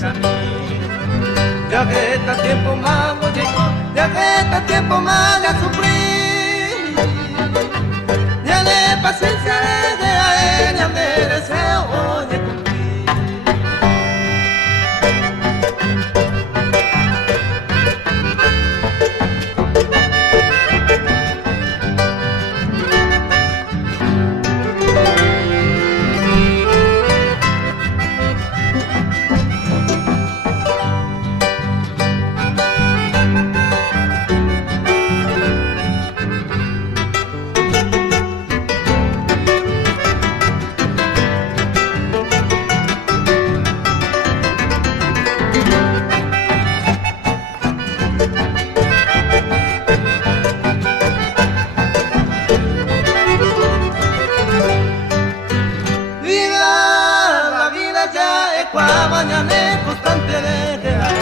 Ya que está tiempo más, oye, ya que está tiempo más de sufrir. Ya de paciencia de a él, ya de deseo, oye, mañana es constante de quedar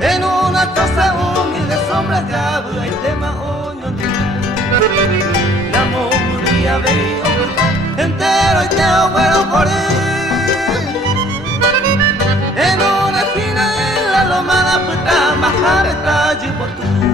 en una casa humilde sombra de agua y tema oño la moría veo entero y te bueno por él en una esquina de la lomada puta bajar está allí por tú.